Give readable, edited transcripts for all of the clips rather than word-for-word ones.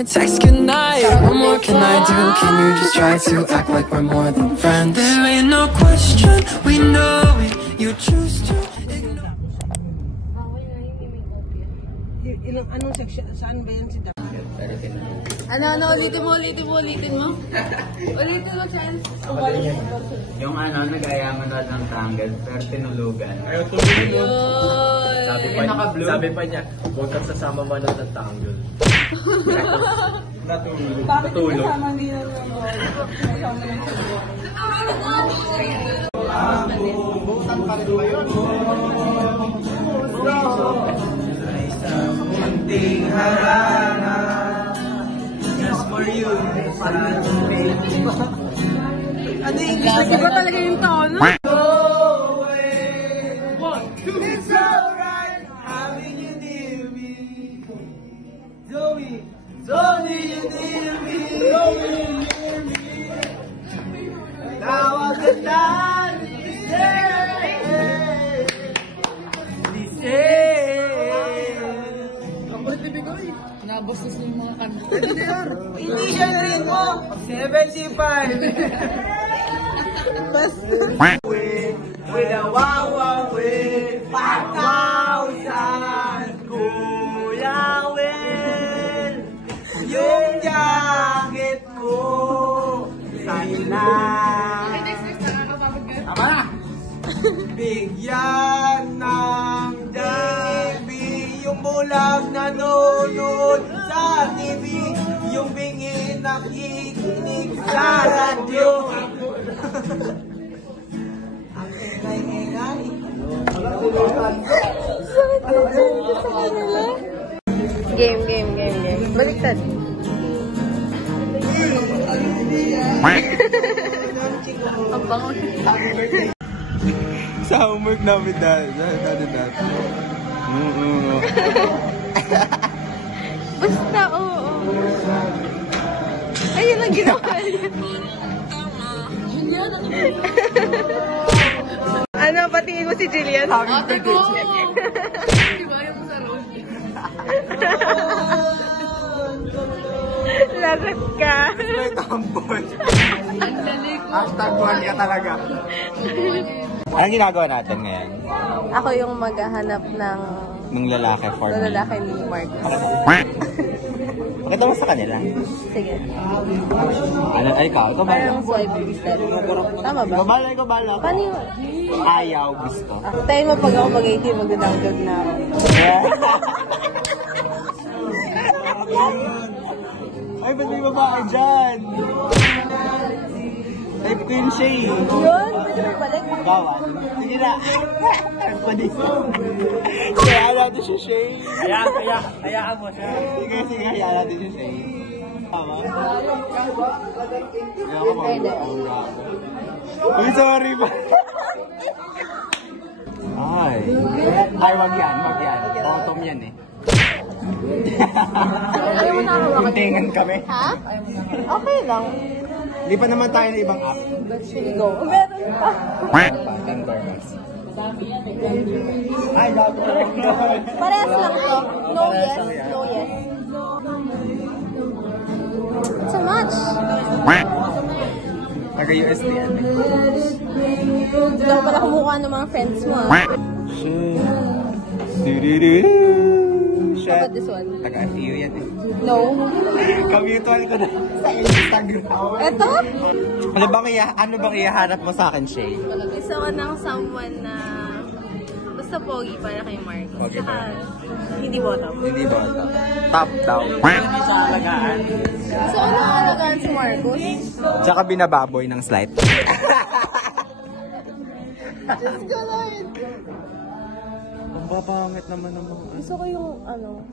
even text goodnight. What more can I do? Can you just try to act like we're more than friends? There ain't no question, we know it. You choose to ignore. Anong section? Saan ba yan si Dap? Ulitin mo. Ulitin mo, Chance. Yung nag-ayaman na ng tanggol, pero tinulugan. Ayaw tulog. Sabi pa niya, huwag kang sasama manood ng tanggol. Natulog. Bakit yung kasama hindi na Butan pa rin ba yun? Munting harana, just for you. ano yung English? Iba talaga yung tono. It's alright having you near me. Zoe, you near me. Now the time is there. This Nabastos ng mga kanta. hindi siya na rin mo. 75. With a wow, with 5,000 kulawin. Yung jacket ko sana. Tama na. Bigyan ng JB yung bulag nanonood sa TV, yung bingi nakikinig sa radyo. Ang ingay-ingay. Game. Baliktad. Ang bango. Sa homework namin dati. Basta, oo. Ayun lang ginawa niya. Julian, ano, patingin mo si Julian? Ate ko! Di ba yung sa road? Lagot ka. May tambol. Ang dalig. #1 ka talaga. Anong ginagawa natin ngayon? Ako yung maghahanap ng Lalaki for me. lalaki ni Marcos. Pakita mo sa kanila. Sige. Ay, ikaw ba? Parang swipe step. Tama ba? Ikaw bala. Paano yun? Ayaw, gusto. Tayo mo pag ako mag-18, mag-download na ako. Ay, ba't may babae dyan? Type ko yung Shay. Yun? Pwede mo balik? Gawa. Sige na. Kaya natin si Shay. Hayaan mo siya. Sige, hayaan natin si Shay. Tama? Pwede. Uy, sorry pa. Ay, wag yan. Autumn yan eh. Ayaw mo nakawakan. Kuntingan kami. Ha? Okay lang. Hindi pa naman tayo ng ibang app. Let's really go. Meron pa. Ay, gago. Parehas lang to. No yes. It's a match. Taga-USD yan eh. Hindi ako pala kumukha ng mga friends mo ah. How about this one? Taga-FTU yan eh. No. Kamutual ko na sa Instagram. Ito? Ano bang ihahanap mo sa akin, Shay? Gusto ko ng someone na basta pogi para kay Marcos. Pogi Saka ba? hindi bottom. Hindi ba? Top down. Hindi sa alagaan. So ano ang alagaan si Marcos? Tsaka binababoy ng slight. Just go Lord. Ang babangit naman ng mga... Gusto ko yung ano.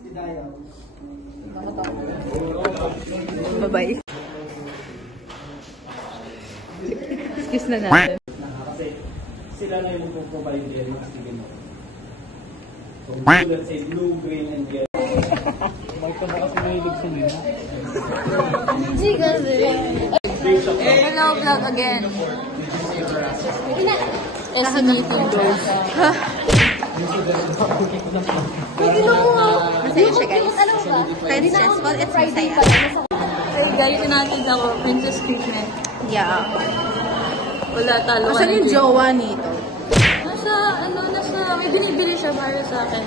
Bye-bye. Excuse na natin. Sila na yung provide din. So, let's say blue, green, and yellow. Mark na kasi mahilig sa nila. Hello, vlog again. It's a meeting, bro. Masaya siya, guys. Friends Festival, it's masaya. Ay, guys, natin ako. Princess treatment. Yeah. Wala, talo. Asan yung jowa nito? May binibili siya para sa akin.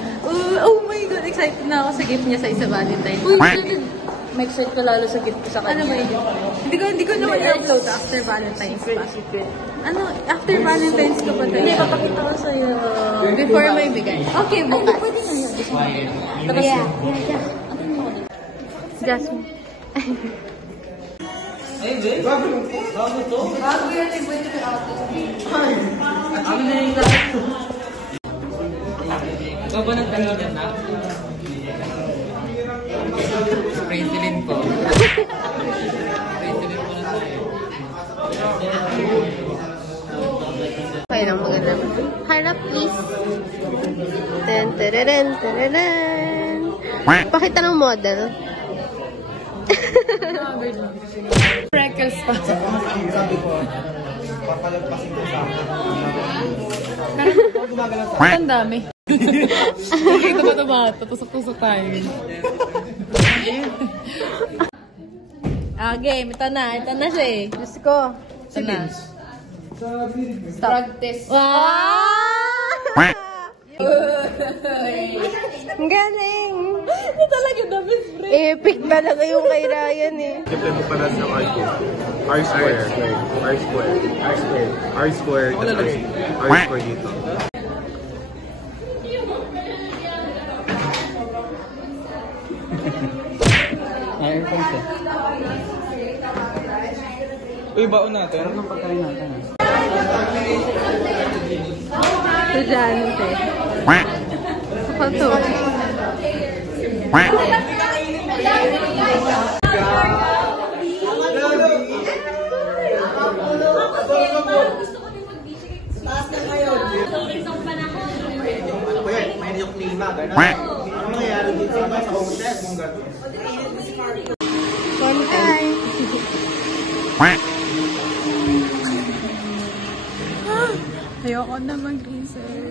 Oh my God, excited na ako sa gift niya sa isa Valentine's. Uy, may excited ka lalo sa gift ko sa kanya. Ano ba yun? Hindi ko naman i-upload after Valentine's pa. Ano, after Valentine's ko pa Hindi, talaga. papakita ko sa'yo. Before may bigay. Okay, bukas. Pwede na yun. Yeah. Jasmine. Ikaw ba nagtanginan na? President ko. President ko na tayo. Okay lang, maganda. Harap, please. Ten, tereren, tereren. Pakita ng model. Freckles pa. Ang dami. Hindi ko ba ito ba? Tusok-tusok tayo. Game. Ito na siya eh. Gusto ko. Ito na. Practice. Wow! Ang galing! Ito talaga the best friend. Epic talaga yung kay Ryan eh. Siyempre mo para sa R square. R square. R square. R square. R square. R square dito. Ayun pa siya. Uy, baon natin. Meron ng pagkain natin. Estudyante. Ako to. Kuya, may yung klima. Ano nangyayari dito sa hotel? Mong gano'n. One time. Ayoko na mag-research.